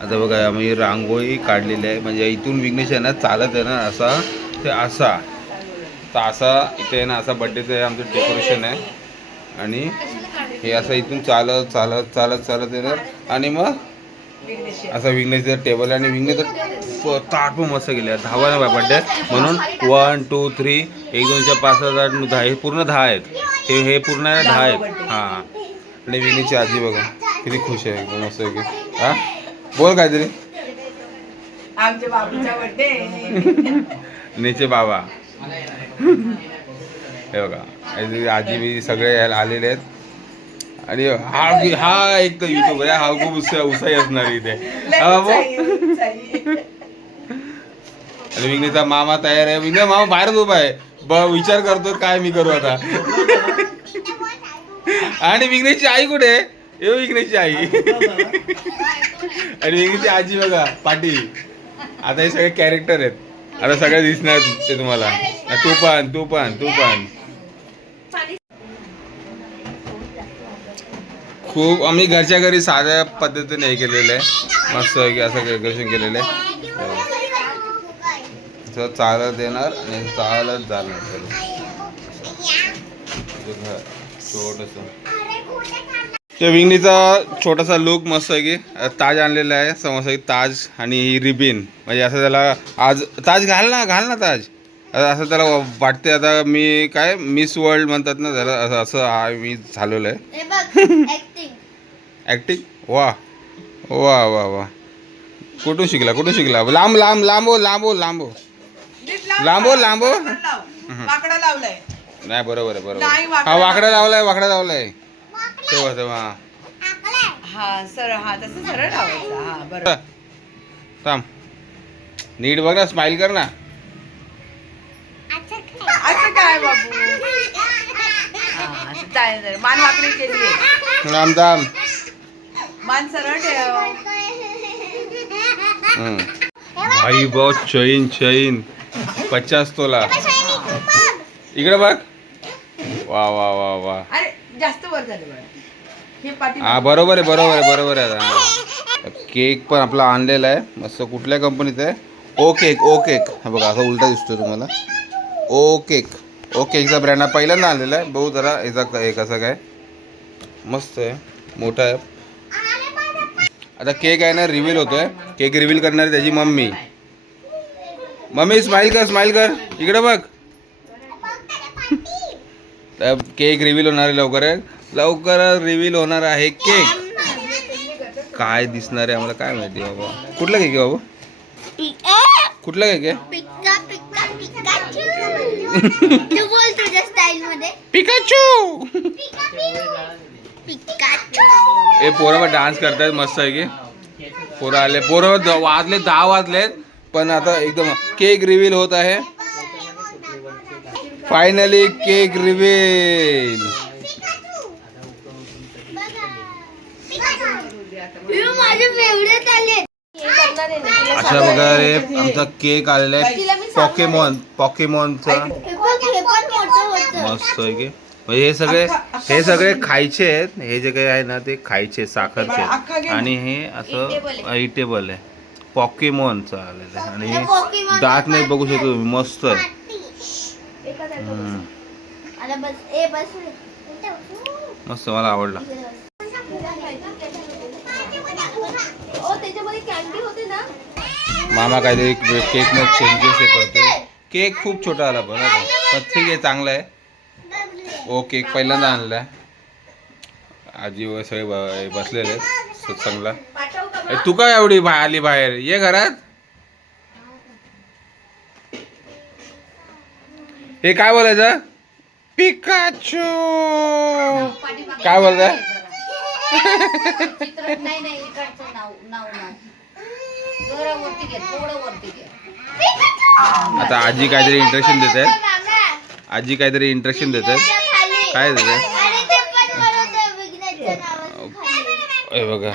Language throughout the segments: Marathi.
आता बघा आम्ही रांगोळी काढलेली आहे. म्हणजे इथून विघ्नेश आहे ना चालत आहे ना असा ते असा तर असा इथे आहे ना असा बड्डेचं आहे आमचं डेकोरेशन आहे. आणि हे असं इथून चालत चालत चालत चालत येणार आणि मग असं विघ्नेशचं टेबल आणि विघ्नेशचं ताट पण मस्त गेले. 10 ना बड्डे म्हणून 1 2 3 1 2 4 5 6 7 8 9 10 हे पूर्ण 10 आहेत. हे पूर्ण आहे 10 आहेत. हां आणि विघ्नेशची आजी बघा किती खुश आहे एकदम मस्त की हां बोल काहीतरी. आमच्या बाबूचा बर्थडे नेचे बाबा हे बघा आजी बी सगळे आलेले आहेत. आणि हा एक तर युट्यूब आहे हा खूप उत्साही असणार इथे. आणि विघ्नेशचा मामा तयार आहे. विघ्नेश मामा बाहेरच उभा आहे विचार करतो काय मी करू आता. आणि विघ्नेशची आई कुठे आहे. हे विघ्नेशची आई आणि विघ्नेशची आजी बघा पाटील. आता हे सगळे कॅरेक्टर आहेत. आता सगळे दिसणार ते तुम्हाला. तू पण खूप आम्ही घरच्या घरी साध्या पद्धतीने हे केलेलं आहे. मस्त असं डेकोरेशन केलेलं आहे. चालत येणार आणि चालत जाणार छोटस. त्या विघ्नेचा छोटासा लुक मस्त आहे की ताज आणलेला आहे समोसा की ताज आणि ही रिबिन म्हणजे असं त्याला आज ताज घाल ना ताज असं त्याला वाटते. आता मी काय मिस वर्ल्ड म्हणतात ना त्याला असं असं मी झालेलं आहे. ऍक्टिंग वा वा वा वा कुठून शिकला लांबो नाही बरोबर आहे हा वाकडा लावलाय तेव्हा हा सरळ हा तसं सरळ लावायचा हा बरोबर. थांब नीट बघ ना स्माइल कर ना. असं काय बाबू असं चालेल. मान वाकडी केली आहे. थांब मान सरळ ठेव. भाई बहुत चैन 50 तोला. इकडे बघ वा वा वा वा. अरे जास्त वर झालं बरं. हे पाठी हा बरोबर आहे. केक पण आपला आणलेला आहे मस्त. कुठल्या कंपनीचा आहे. ओ केक हा बघा असा उलटा दिसतो तुम्हाला. ओ केकचा ब्रँड हा पहिल्यांदा आणलेला आहे. बघू जरा याचा एक असं काय मस्त आहे मोठा आहे. आता केक आहे ना रिव्हील होतोय. केक रिव्हील करणार त्याची मम्मी स्माइल कर इकडे बघ. केक रिव्हील होणार आहे लवकर रिव्हील होणार आहे केक. काय दिसणार आहे आम्हाला काय माहिती बाबा. कुठला केक आहे बाबा कुठला केक आहे. हे पोरं डान्स करतायत मस्त आहे की. पोरं वाजले 10 वाजलेत पण आता एकदम केक रिव्हील होत आहे. Finally cake reveal. अच्छा बघा रे आमचा केक आलेला आहे पॉकेमॉनचा मस्त आहे की. हे सगळे खायचे आहेत. हे जे काही आहे ना ते खायचे साखरचे. आणि हे असं इटेबल आहे पॉकेमॉनचं आलेलं आहे. आणि दात नाही बघू शकतो तुम्ही मस्त आहे. मस्त मला आवडला. मामा काहीतरी केक मध्ये चेंजेस हे करतोय. केक खूप छोटा आला पण ठीक आहे चांगला आहे. केक पहिल्यांदा आणलाय. आजी व सगळे बसलेले सत्संगला. तू काय एवढी आली बाहेर ये घरात. हे काय बोलायचं पिकाचू काय बोलताय. आता आजी काहीतरी इंट्रक्शन देत आहेत. काय देत आहे हे बघा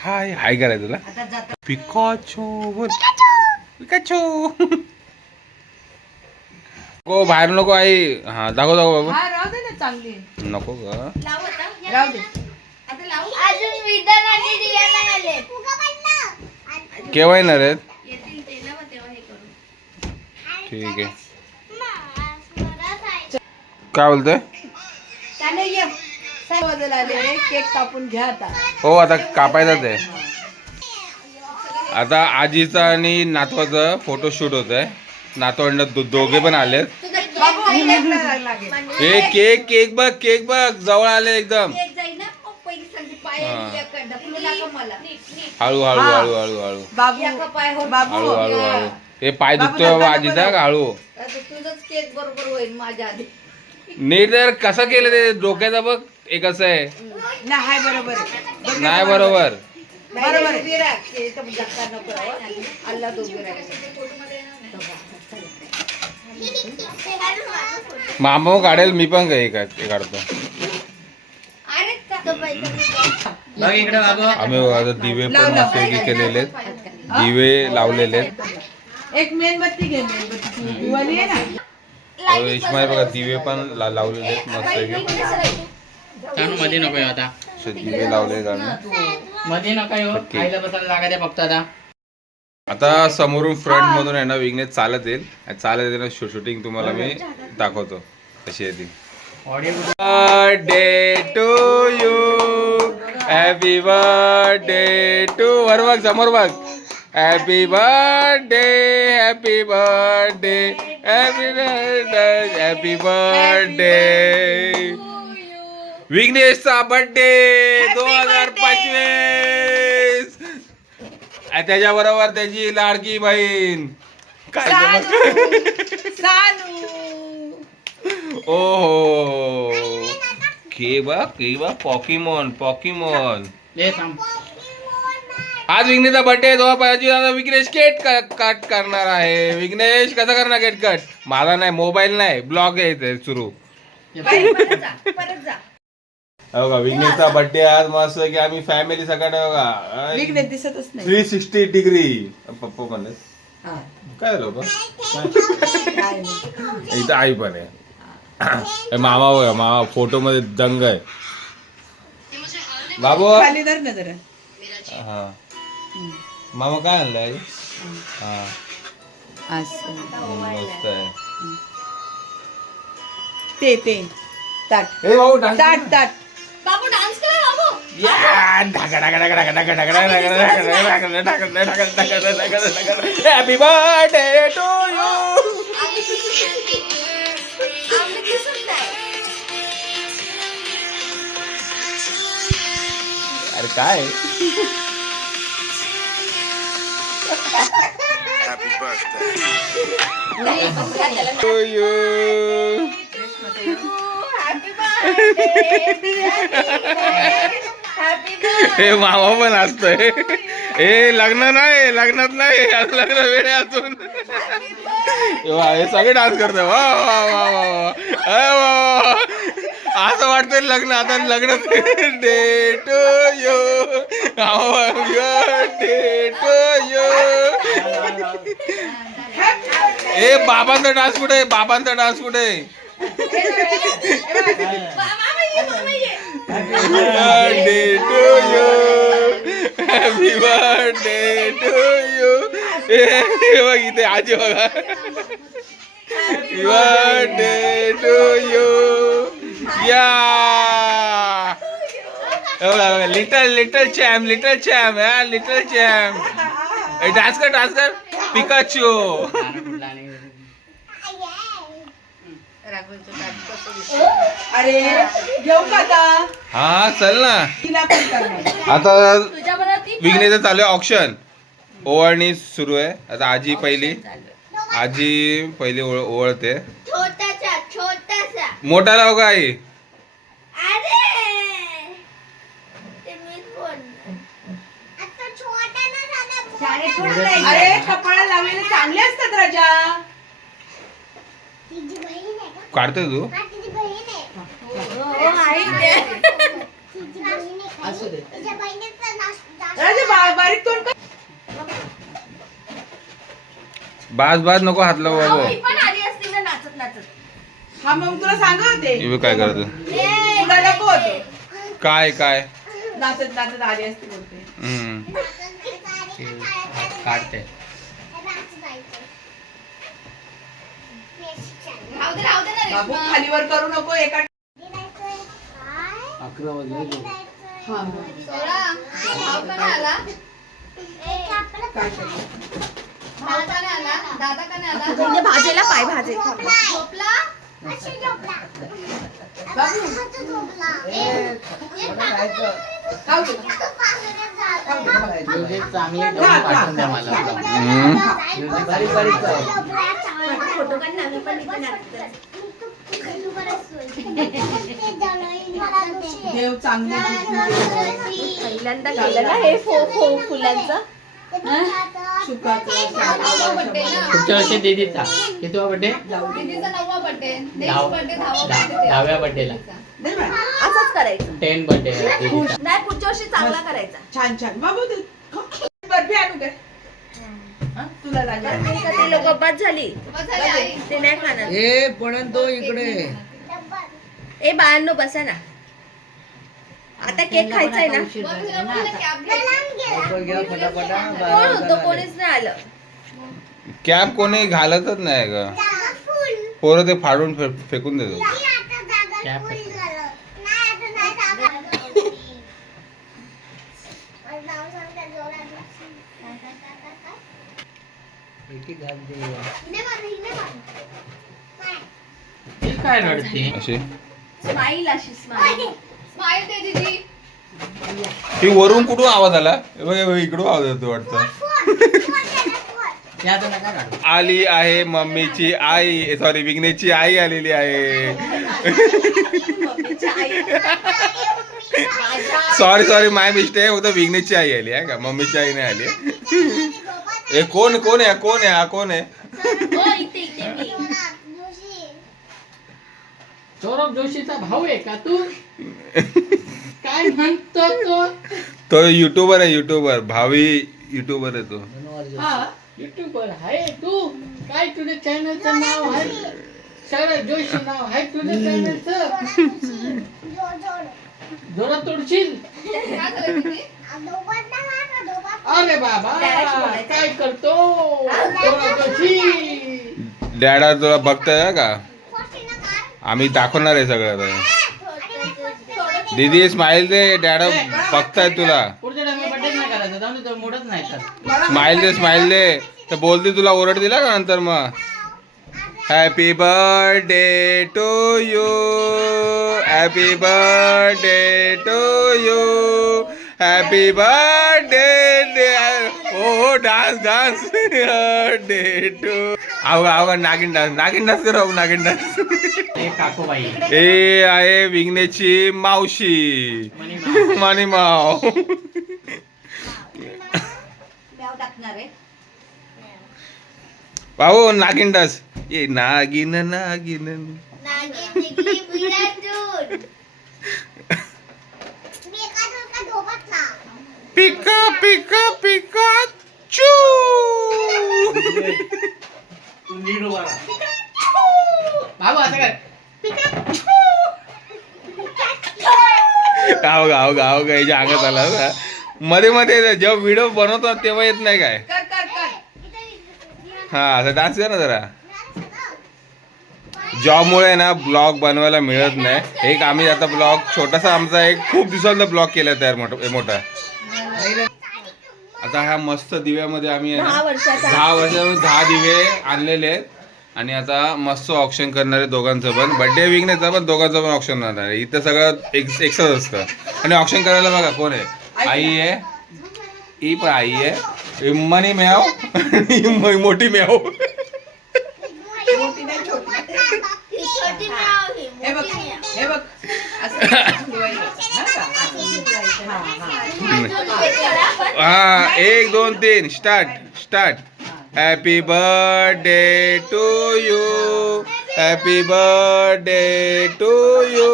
हाय करायचं तुला. पिकाचू बाहेर नको आई. हा दाखव बाबा. चांगली आहे. नको ग, राहू दे. अजून विधान आणि दिया नाही आले. केव्हा येणार आहेत? ठीक आहे. काय बोलतोय? बदल आले, केक कापून घ्या आता. हो आता कापायचाच आहे. आता आजीचा आणि नातवाचा फोटोशूट होत आहे. नातवंड दोघे पण आलेत. बाबू, केक लागेल. हे केक केक बघ, केक बघ, जवळ आले एकदम. हळू हळू हळू हळू हळू बाबू बाबू हळू हळू हळू. हे पाय दुखतोय बाबा आजीचा का हळू? तुझंच केक बरोबर होईल माझ्या आधी. नीट जर कसं केलं ते डोक्याचा बघ, एक असं आहे. नाही हाय बरोबर आहे. नाही बरोबर. बरोबर आहे. अल्ला तो उभी राहा. मामा काढेल, मी पण काही काढतो. आम्ही आता दिवे पण मस्तपैकी केलेले आहेत. दिवे लावलेले आहेत. एक मेणबत्ती घे. मेणबत्ती दिवाळी आहे ना. रेशमाई बघा दिवे पण लावलेले आहेत मस्तपैकी. मध्ये नको आता, असे दिवे लावले जाणं. मध्ये नका येऊ, आईला बसायला जागा द्या फक्त आता. आता समोरून फ्रंट मधून आहे ना विघ्नेश चालत येईल. चालत येईल ना शूटिंग तुम्हाला मी दाखवतो कशी आहे ती. Birthday to you, happy birthday to, वर बघ समोर बघ. Happy birthday, happy birthday, happy birthday, happy birthday. विघ्नेशचा बर्थडे 2025. त्याच्याबरोबर त्याची लाडकी बहीण काय ओहो पॉकीमॉन पॉकीमॉन. ले थांब. आज विघ्नेशचा बर्थडे 2025. आता विघ्नेश केक कट करणार आहे. विघ्नेश कसा करणार केक कट? माझा नाही, मोबाईल नाही, ब्लॉग आहे इथे सुरू. परत जा. बघा विघ्नेशचा बर्थडे आज मस्त की आम्ही फॅमिली सगळं बघा विघ्नेश दिसतच नाही. 360 डिग्री. पप्पा म्हणले हा. काय झालं बा? काय नाही. इथं आई पण आहे. हे मामा बघा, मामा फोटो मध्ये दंग आहे. बाबू खाली धर ना जरा. हा मामा काय आणलंय? हा असं. मस्त आहे. ते ताट हे भाऊ डान्स ताट ताट. बाबू डान्स करा बाबू. Happy birthday to you. आम्ही दिसत नाही. अरे काय टू यू. हे मामा पण असतोय. हे लग्न नाही, लग्नात नाही, लग्न वेळ आहे अजून. हे सगळे डान्स करतोय. वा वा वा वा वा. असं वाटतंय लग्न आता लग्न. Day to you, day to you. ए बाबांचा डान्स कुठे? बाबांचा डान्स कुठे? Birthday to you, happy birthday to you. हे बघ इथे आजी बघा. Happy birthday to you. या बघा little little champ, little champ, हा लिटल चॅम्प. डान्स कर, डान्स कर. पिकाचू. अरे घेऊ का आता? हा चल ना. तिला पण करणार. आता तुझ्या बरोबर ती विघ्नेशचं चालू आहे ऑप्शन. ओवाळणी सुरू आहे. आता आजी पहिली ओवळते. छोटासा मोठा लाव का आई? अरे ते मीच बोललो. आता छोटा ना झाला. अरे कपाळा लावलेले चांगले असतात राजा. तिची बहीण आहे का? काढतोय तू? हा तिची बहीण आहे. हो माहिती आहे. तिची बहीण आहे. असू दे. तिच्या बहिणीचं नाव राजा बारीक तोंड कर. बाज बाज नको हात लावू बाबू. पण आली असती ना नाचत नाचत. हा मग तुला सांगत होते. इवे काय करतो तुला नको होतं. काय काय नाचत नाचत आली असती बोलते. हम्म. काढते बाबू खालीवर करू नको एका. हा. काय करतो? म्हणजे भाजेला पाय भाजे खाऊ दे. म्युझिक चांगले ठेवून पाठवून द्या मला फोटो काढ ना मी पण इथे नाचते. देव चांगले पहिल्यांदा केलं ना हे फुलांचं शुकाचं पुढच्या वर्षी दीदीचा कितवा बर्थडे दहाव्या बर्थडेला असंच करायचं 10 बर्थडे दीदीचा नाही पुढच्या वर्षी चांगला करायचा. छान छान बाबू ते बर्फी आणू काय हा? तुला लागेल ते लोक बाद झाली ते नाही खाणार. ए पण तो इकडे ए बाळांनो बसा ना आता केक खायचा आहे ना. लवकर घ्या फटाफटा कोण होतं कोणीच नाही आलं. कॅप कोणी घालतच नाही का पोरं ते फाडून फेकून देतो. कॅप एक एक घाल दे. ती काय रडते अशी स्माईल अशी स्माईल. ती वरून कुठून आवाज आला हे बघ, हे बघ, इकडून आवाज येतो वाटतं. याचं नका काढू आली आहे मम्मीची आई सॉरी विघ्नेशची आई आलेली आहे. सॉरी माय मिस्टेक होतं विघ्नेशची आई आली आहे का मम्मीची आई नाही आली. हे कोण कोण आहे कोण आहे हा कोण आहे. हो इथे इथे मी. सौरभ जोशीचा भाऊ आहे का तू काय म्हणतो तो युट्यूबर आहे युट्यूबर भावी युट्यूबर आहे तो. हा युट्यूबर आहे तू काय तुझ्या चॅनलचं नाव आहे शरद जोशी नाव आहे तुझ्या चॅनलचं जोरात तोडशील अरे बाबा काय करतो सौरभ जोशी डॅडा तुला बघताय का आम्ही दाखवणार आहे सगळं आता. दीदी स्माइल दे डॅडा बघताय तुला. पुढच्या टाइम बर्थडे नाही करायचा जाऊन तर मोठच नाही तर स्माइल दे तर बोलती तुला ओरड दिला का नंतर मग. Happy birthday to you happy birthday to you happy birthday ओ डान्स बर्थडे टू अवघा नागिन डान्स करू नागिन डान्स. हे काकूबाई ए आहे विघ्नेशची मावशी मनी माव. भाऊ नागिन डान्स ये नागिन नागिन पिका पिका पिका चू. बाबू असं कर गाव याच्या अंगात आला होता. मध्ये मध्ये जेव्हा व्हिडिओ बनवतो तेव्हा येत नाही काय. कर कर कर हा असं डान्स कर ना जरा. जॉबमुळे ना ब्लॉग बनवायला मिळत नाही. एक आम्ही आता ब्लॉग छोटासा आमचा एक खूप दिवसांचा ब्लॉग केला तयार मोठा. आता ह्या मस्त दिव्यामध्ये आम्ही 10 वर्षाचा 10 वर्षामध्ये 10 दिवे आणलेले आहेत आणि आता मस्त ऑप्शन करणार आहे दोघांचं पण. बर्थडे विकण्याचं पण दोघांचं पण ऑप्शन होणार आहे. इथं सगळं एकच असतं. आणि ऑप्शन करायला बघा कोण आहे. आई आहे ही पण आई आहे मनी म्याव आणि मोठी म्याव. मोठी नाही छोटी. हे बघ हे बघ असं फिरवायचं. हा का? हा 1 2 3 start. Happy birthday to you happy birthday to you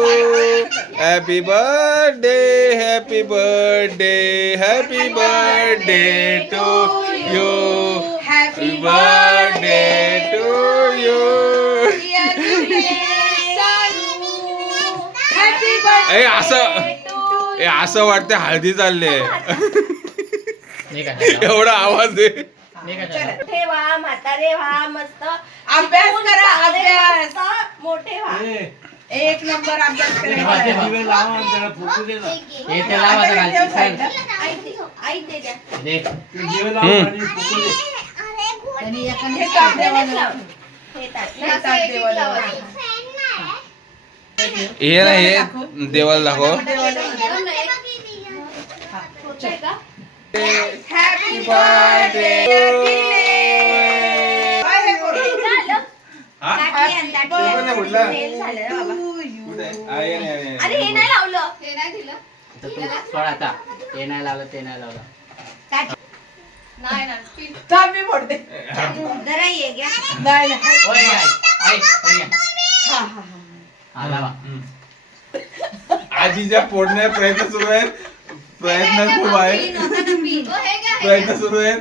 happy birthday happy birthday happy birthday to you happy birthday to you. ए असं वाटतं हळदी चालले एवढा आवाज आहे. मोठे व्हा म्हातारे व्हा मस्त अभ्यास करा, अभ्यास. मस्त मोठे व्हा. एक नंबर अभ्यास करायचा. दिवे लावा आणि त्याला फुकू दे ना. हे ते लावा आता आता ठेव खाली. साईडला. आई दे द्या. दे. ते दिवे लावा आणि फुकू दे. हे ताट देवाला लाव. हे ताट. हे ताट देवाला लाव. हे ना हे देवाला दाखव. होतंय का? हॅपी बर्थडे झालं? हा? ताटली आण, ताटली तो पण आण. नाही म्हटलं. हे झालं ना बाबा. आहे, आहे, आहे. अरे हे नाही लावलं. आता तू सोड आता. हे नाही लावलं ते नाही लावलं. नाही ना. थांब मी फोडते. जरा ये घ्या. नाही नाही. ओय, आई, आई, आई. हा, हा, हा. हा, लावा. आजीच्या फोडण्यात प्रयत्न सुरू आहेत. प्रयत्न खूप आहे. प्रयत्न सुरू आहेत.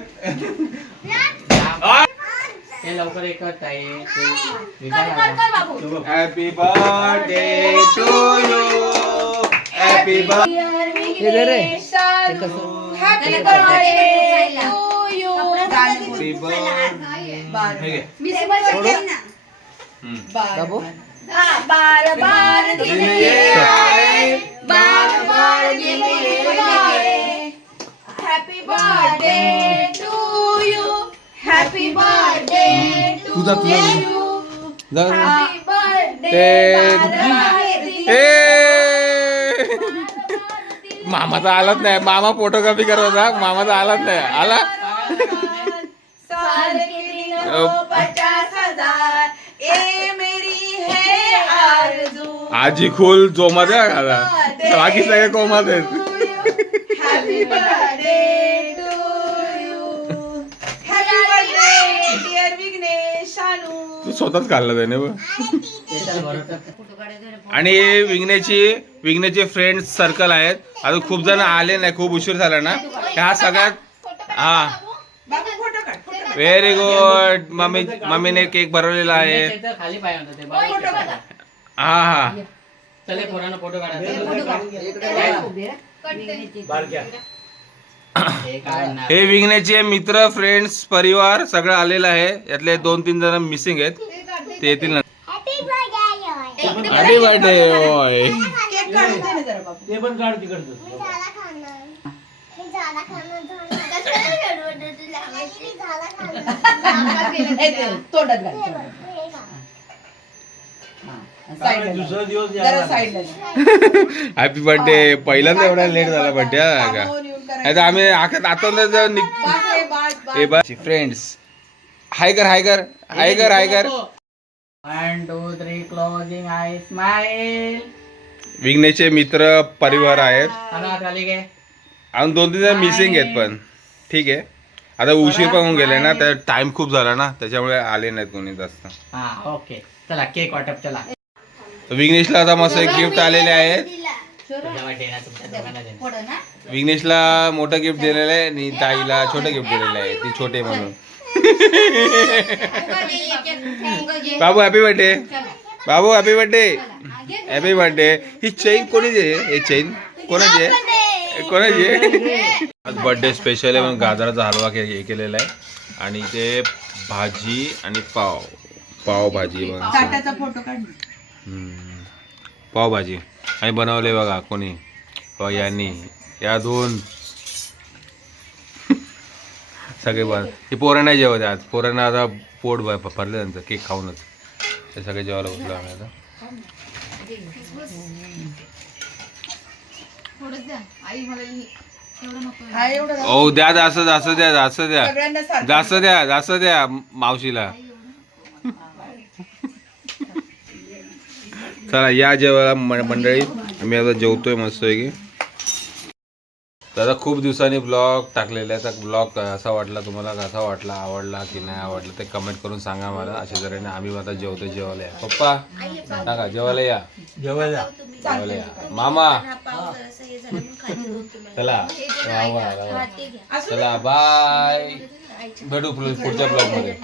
हे लवकर एक आहे ते कर कर कर बाबू. Happy birthday to you. Happy birthday. हे रे. हॅपी त्याला बर्थडे कपडे टू यू. Happy birthday. बाबू बार बार दिले आए, बार बार दिले आए. Happy birthday to you. Happy birthday to तुझा तुझा यू. जा. Happy birthday. मामाचा आलाच नाही. मामा फोटोग्राफी करत होता. मामाचा आलाच नाही. आला साल के दिनों 50,000 ये मेरी है आरज़ू. आजी खोल जोमात आहे घाला. बाकी सगळे कोमात आहेत. Happy birthday to you. Happy birthday dear Vighnesh Shanu. तू स्वतःच काढला त्याने बघ. आणि विघ्नेचे फ्रेंड सर्कल आहेत. अजून खूप जण आले नाही. खूप उशीर झाला ना. ह्या सगळ्यात हा बाबू फोटो काढ, फोटो काढ. Very good. मम्मीने केक भरवलेला आहे. खाली पाय म्हणतो ते फोटो बघा. काढा. हा हा चले पोरांना फोटो काढायचा. बारक्या हे काढ ना. हे विघ्नेचे मित्र फ्रेंड्स परिवार सगळं आलेलं आहे. यातले 2-3 जण मिसिंग आहेत. ते येतील ना. हॅपी बर्थडे होय. केक काढून दे ना जरा बाबू. ते पण काढ तिकडचं हे ते तोंडात घाल, तोंडात. साईडला घाल. दुसरा दिवस जरा यायला साईडला घाल. Happy birthday. पहिल्यांदा एवढा लेट झाला बर्थडे का. कामावरून येऊन करायचं. नाही तर आम्ही आता बास रे, बास, बास. फ्रेंड्स हाय कर हाय कर हाय कर हाय कर. 1 2 3 क्लोजिंग आय स्माइल. विघ्नेचे मित्र परिवार आहेत. खाना खाली घे. अजून 2-3 जण मिसिंग आहेत पण ठीक आहे. आता उशीर पण होऊन गेले ना. त्या टाइम खूप झाला ना. त्याच्यामुळे आले नाहीत कोणी जास्त. हा ओके चला केक वाटप चला. विघ्नेशला आता मस्त एक गिफ्ट आलेले आहेत. तुझ्या वाटेला तुमच्या दोघांना देणार. विघ्नेशला मोठं गिफ्ट दिलेलं आहे आणि ताईला छोटं गिफ्ट दिलेलं आहे. ती छोटे म्हणून. बाबू हॅपी बर्थडे. बाबू हॅपी बर्थडे. Happy birthday. ही चेन कोणाची आहे. हे चेन कोणाची आहे. कोणाची आहे. आज बर्थडे स्पेशल आहे म्हणून गाजराचा हलवा हे केलेला आहे. आणि ते भाजी आणि पावभाजी ताटाचा फोटो काढ. पावभाजी आणि बनवले बघा कोणी यांनी. या 2 सगळे हे पोरं नाही जेवत आज. पोरांना आता पोट भरलं त्यांचं केक खाऊनच. ते सगळे जेवायला बसलो आम्ही आता. हा एवढं घाल. ओ द्या जास्त जास्त द्या जास्त द्या सगळ्यांना सारखं. जास्त द्या मावशीला. चला या जेवायला मंडळी. आम्ही आता जेवतोय मस्त आहे की. दादा खूप दिवसांनी ब्लॉग टाकलेला आहे. तर ब्लॉग कसा वाटला तुम्हाला. कसा वाटला आवडला की नाही आवडला ते कमेंट करून सांगा मला. अशा तऱ्हेने आम्ही आता जेवतोय. जेवायला या पप्पा सांगा जेवायला या. जेवायला जेवायला या मामा. चला चला बाय. भेटू पुढच्या ब्लॉग मध्ये.